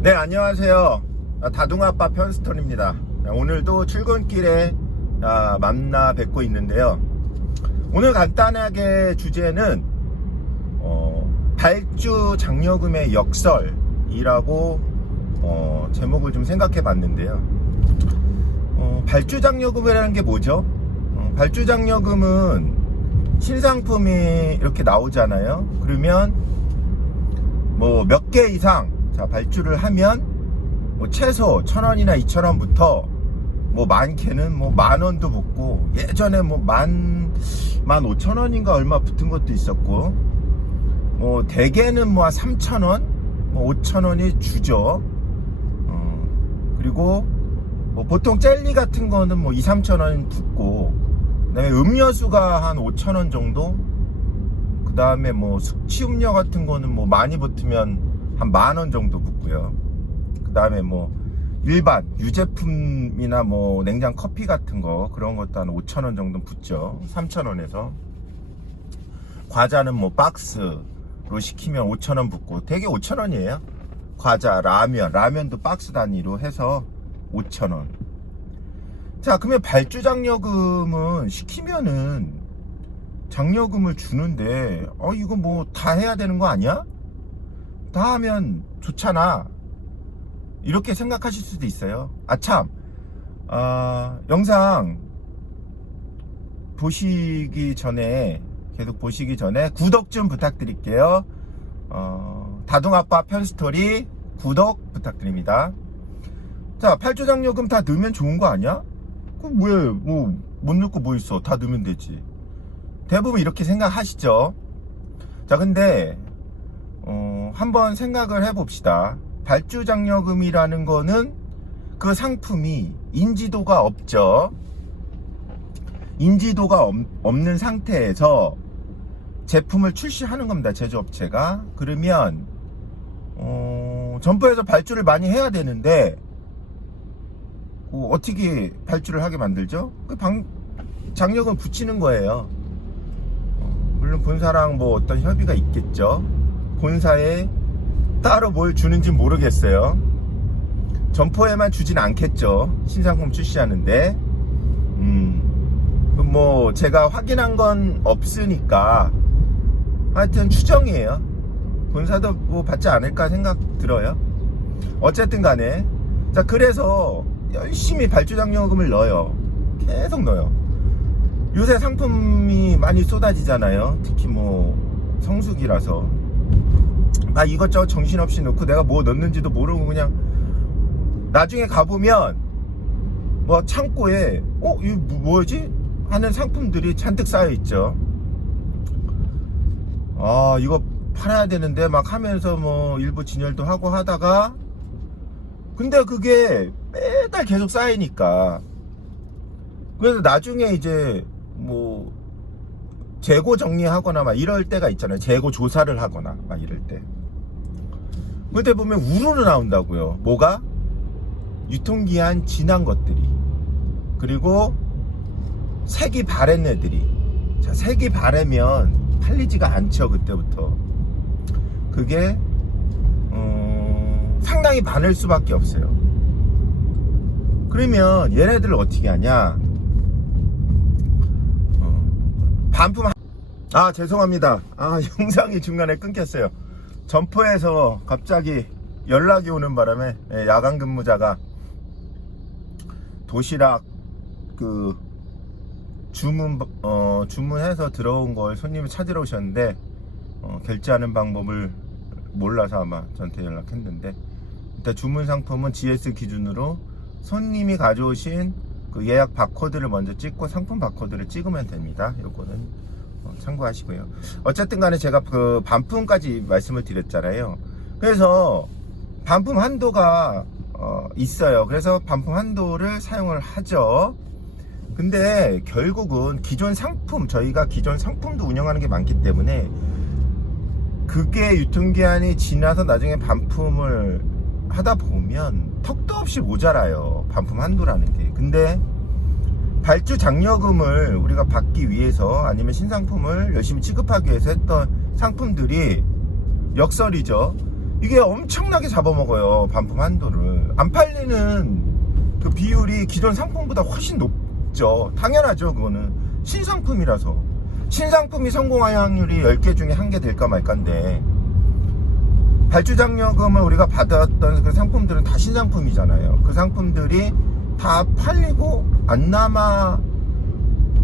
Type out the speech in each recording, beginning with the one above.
네, 안녕하세요. 다둥아빠 편스톤입니다. 오늘도 출근길에 만나 뵙고 있는데요. 오늘 간단하게 주제는 발주 장려금의 역설이라고 제목을 좀 생각해 봤는데요. 발주 장려금이라는 게 뭐죠? 발주 장려금은 신상품이 이렇게 나오잖아요. 그러면 뭐 몇 개 이상 발주를 하면 뭐 최소 1,000원이나 2,000원부터 뭐 많게는 뭐 10,000원도 붙고, 예전에 뭐 15,000원인가 얼마 붙은 것도 있었고, 뭐 대개는 뭐 3,000원, 뭐 5,000원이 주죠. 그리고 뭐 보통 젤리 같은 거는 뭐 2,000~3,000원 붙고, 그다음에 음료수가 한 5,000원 정도, 그 다음에 뭐 숙취음료 같은 거는 뭐 많이 붙으면 한 10,000원 정도 붙고요. 그 다음에 뭐 일반 유제품이나 뭐 냉장 커피 같은 거, 그런 것도 한 5,000원 정도 붙죠. 3,000원에서. 과자는 뭐 박스로 시키면 5,000원 붙고, 되게 5,000원이에요 과자, 라면도 박스 단위로 해서 5,000원. 자, 그러면 발주 장려금은 시키면은 장려금을 주는데, 이거 뭐 다 해야 되는 거 아니야? 다 하면 좋잖아, 이렇게 생각하실 수도 있어요. 영상 계속 보시기 전에 구독 좀 부탁드릴게요. 다둥아빠 편스토리 구독 부탁드립니다. 자, 발주 장려금 다 넣으면 좋은 거 아니야? 그럼 왜 뭐 못 넣고 뭐 있어? 다 넣으면 되지. 대부분 이렇게 생각하시죠. 자, 근데 한번 생각을 해봅시다. 발주 장려금이라는 거는 그 상품이 인지도가 없죠. 인지도가 없는 상태에서 제품을 출시하는 겁니다, 제조업체가. 그러면 점포에서 발주를 많이 해야 되는데, 어떻게 발주를 하게 만들죠? 장려금 붙이는 거예요. 물론 본사랑 뭐 어떤 협의가 있겠죠. 본사에 따로 뭘 주는지 모르겠어요. 점포에만 주진 않겠죠, 신상품 출시하는데. 뭐 제가 확인한 건 없으니까 하여튼 추정이에요. 본사도 뭐 받지 않을까 생각 들어요. 어쨌든 간에, 자, 그래서 열심히 발주 장려금을 넣어요. 계속 넣어요. 요새 상품이 많이 쏟아지잖아요. 특히 뭐 성수기라서 이것저것 정신없이 넣고, 내가 뭐 넣는지도 모르고 그냥 나중에 가보면 뭐 창고에 이거 뭐지? 하는 상품들이 잔뜩 쌓여있죠. 이거 팔아야 되는데 막 하면서 뭐 일부 진열도 하고 하다가, 근데 그게 매달 계속 쌓이니까, 그래서 나중에 이제 뭐 재고 정리하거나 막 이럴 때가 있잖아요. 재고 조사를 하거나 막 이럴 때. 그때 보면 우르르 나온다고요. 뭐가? 유통기한 지난 것들이. 그리고 색이 바랜 애들이. 자, 색이 바래면 팔리지가 않죠, 그때부터. 그게 상당히 많을 수밖에 없어요. 그러면 얘네들을 어떻게 하냐? 반품. 죄송합니다. 영상이 중간에 끊겼어요. 점포에서 갑자기 연락이 오는 바람에 야간 근무자가 도시락 주문해서 들어온 걸 손님이 찾으러 오셨는데, 결제하는 방법을 몰라서 아마 저한테 연락했는데, 일단 주문 상품은 GS 기준으로 손님이 가져오신 그 예약 바코드를 먼저 찍고 상품 바코드를 찍으면 됩니다. 요거는 참고하시고요. 어쨌든 간에 제가 그 반품까지 말씀을 드렸잖아요. 그래서 반품 한도가 있어요. 그래서 반품 한도를 사용을 하죠. 근데 결국은 기존 상품, 저희가 기존 상품도 운영하는 게 많기 때문에 그게 유통기한이 지나서 나중에 반품을 하다 보면 턱도 없이 모자라요, 반품 한도라는 게. 근데 발주 장려금을 우리가 받기 위해서, 아니면 신상품을 열심히 취급하기 위해서 했던 상품들이 역설이죠. 이게 엄청나게 잡아먹어요. 반품 한도를. 안 팔리는 그 비율이 기존 상품보다 훨씬 높죠. 당연하죠. 그거는 신상품이라서. 신상품이 성공할 확률이 10개 중에 1개 될까 말까인데, 발주장려금을 우리가 받았던 그 상품들은 다 신상품이잖아요. 그 상품들이 다 팔리고 안 남아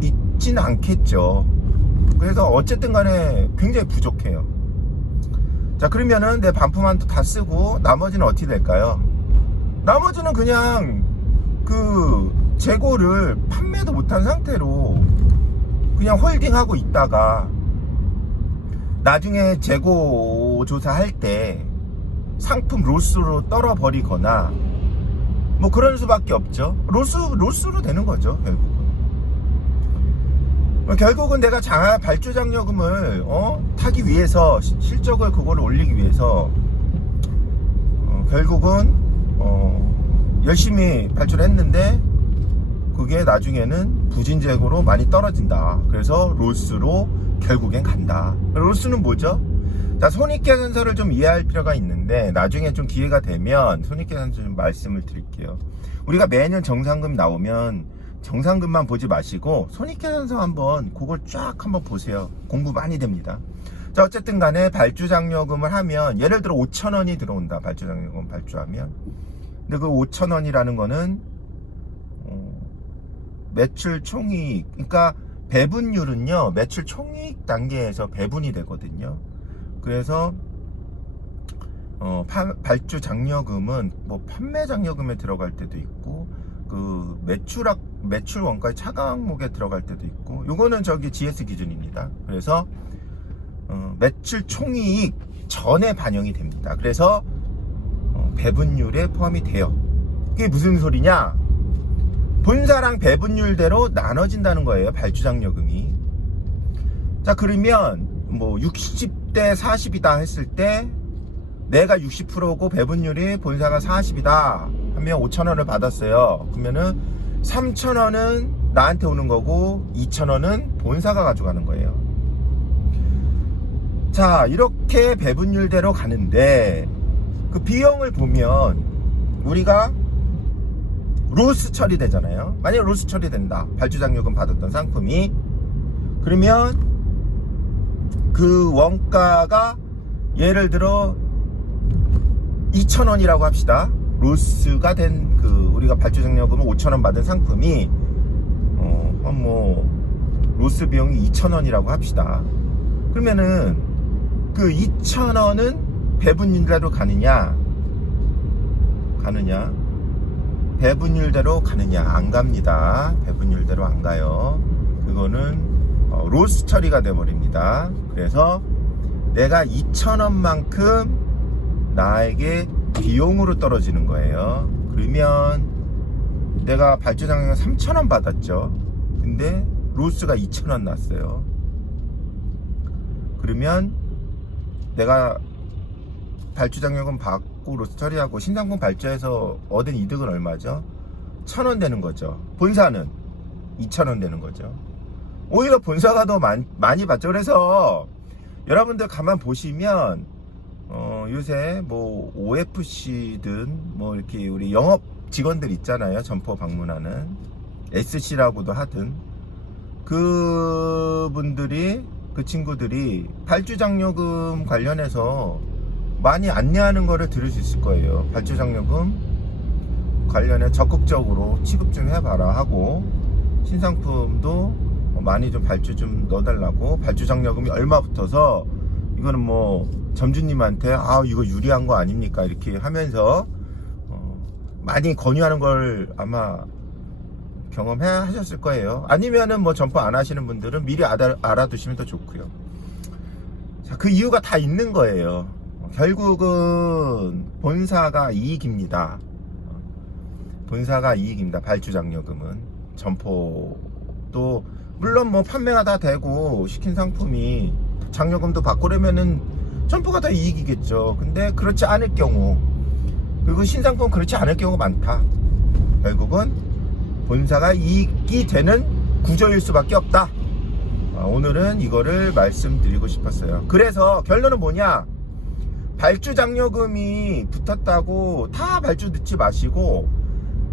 있진 않겠죠. 그래서 어쨌든 간에 굉장히 부족해요. 자, 그러면은 내 반품 한도 다 쓰고 나머지는 어떻게 될까요? 나머지는 그냥 그 재고를 판매도 못한 상태로 그냥 홀딩하고 있다가 나중에 재고 조사할 때 상품 로스로 떨어버리거나 뭐 그런 수밖에 없죠. 로스로 되는 거죠. 결국은 내가 발주장려금을 타기 위해서, 실적을 그거를 올리기 위해서 결국은 열심히 발주를 했는데 그게 나중에는 부진재고로 많이 떨어진다. 그래서 로스로 결국엔 간다. 로스는 뭐죠? 자, 손익계산서를 좀 이해할 필요가 있는데 나중에 좀 기회가 되면 손익계산서 좀 말씀을 드릴게요. 우리가 매년 정상금 나오면 정상금만 보지 마시고 손익계산서 한번 그걸 쫙 한번 보세요. 공부 많이 됩니다. 자, 어쨌든 간에 발주장려금을 하면 예를 들어 5,000원이 들어온다. 발주장려금 발주하면. 근데 그 5,000원이라는 거는 매출 총이익, 그러니까 배분율은요, 매출 총이익 단계에서 배분이 되거든요. 그래서 발주 장려금은 뭐 판매 장려금에 들어갈 때도 있고, 그 매출 원가의 차감 항목에 들어갈 때도 있고, 요거는 저기 GS 기준입니다. 그래서 매출 총이익 전에 반영이 됩니다. 그래서 배분율에 포함이 돼요. 그게 무슨 소리냐? 본사랑 배분율대로 나눠진다는 거예요. 발주장려금이. 자, 그러면 뭐 60대 40이다 했을 때 내가 60%고 배분율이 본사가 40이다 하면 5,000원을 받았어요. 그러면은 3,000원은 나한테 오는 거고 2,000원은 본사가 가져가는 거예요. 자, 이렇게 배분율대로 가는데 그 비용을 보면 우리가 로스 처리되잖아요. 만약에 로스 처리된다, 발주장려금 받았던 상품이, 그러면 그 원가가 예를 들어 2,000원이라고 합시다. 로스가 된 그 우리가 발주장려금을 5,000원 받은 상품이 뭐 로스 비용이 2,000원이라고 합시다. 그러면은 그 2,000원은 배분율대로 가느냐 배분율대로 가느냐? 안 갑니다. 배분율대로 안 가요. 그거는 로스 처리가 돼 버립니다. 그래서 내가 2,000원만큼 나에게 비용으로 떨어지는 거예요. 그러면 내가 발주장려금 3,000원 받았죠. 근데 로스가 2,000원 났어요. 그러면 내가 발주장려금 받고 로스 처리하고 신상품 발주해서 얻은 이득은 얼마죠? 1,000원 되는 거죠. 본사는 2,000원 되는 거죠. 오히려 본사가 더 많이 받죠. 그래서 여러분들 가만 보시면 요새 뭐 OFC든 뭐 이렇게 우리 영업 직원들 있잖아요. 점포 방문하는 SC라고도 하든 그분들이, 그 친구들이 발주장려금 관련해서 많이 안내하는 거를 들을 수 있을 거예요. 발주장려금 관련해 적극적으로 취급 좀 해봐라 하고, 신상품도 많이 좀 발주 좀 넣어달라고, 발주장려금이 얼마 붙어서 이거는 뭐 점주님한테 이거 유리한 거 아닙니까 이렇게 하면서 많이 권유하는 걸 아마 경험해 하셨을 거예요. 아니면은 뭐 점포 안 하시는 분들은 미리 알아두시면 더 좋고요. 자, 그 이유가 다 있는 거예요. 결국은 본사가 이익입니다. 본사가 이익입니다. 발주장려금은. 점포도 물론 뭐 판매가 다 되고 시킨 상품이 장려금도 받고 그러면은 점포가 다 이익이겠죠. 근데 그렇지 않을 경우, 그리고 신상품 그렇지 않을 경우가 많다. 결국은 본사가 이익이 되는 구조일 수밖에 없다. 오늘은 이거를 말씀드리고 싶었어요. 그래서 결론은 뭐냐? 발주 장려금이 붙었다고 다 발주 넣지 마시고,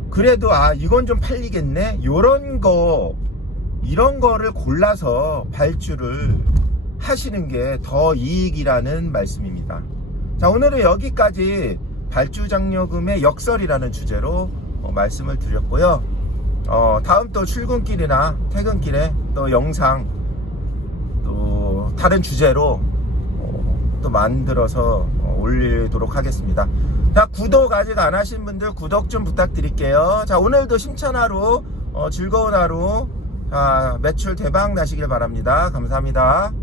그래도 이건 좀 팔리겠네, 이런 거를 골라서 발주를 하시는 게 더 이익이라는 말씀입니다. 자, 오늘은 여기까지 발주 장려금의 역설이라는 주제로 말씀을 드렸고요. 다음 또 출근길이나 퇴근길에 또 영상 또 다른 주제로 또 만들어서 올리도록 하겠습니다. 자, 구독 아직 안 하신 분들 구독 좀 부탁드릴게요. 자, 오늘도 힘찬 하루, 즐거운 하루, 자, 매출 대박 나시길 바랍니다. 감사합니다.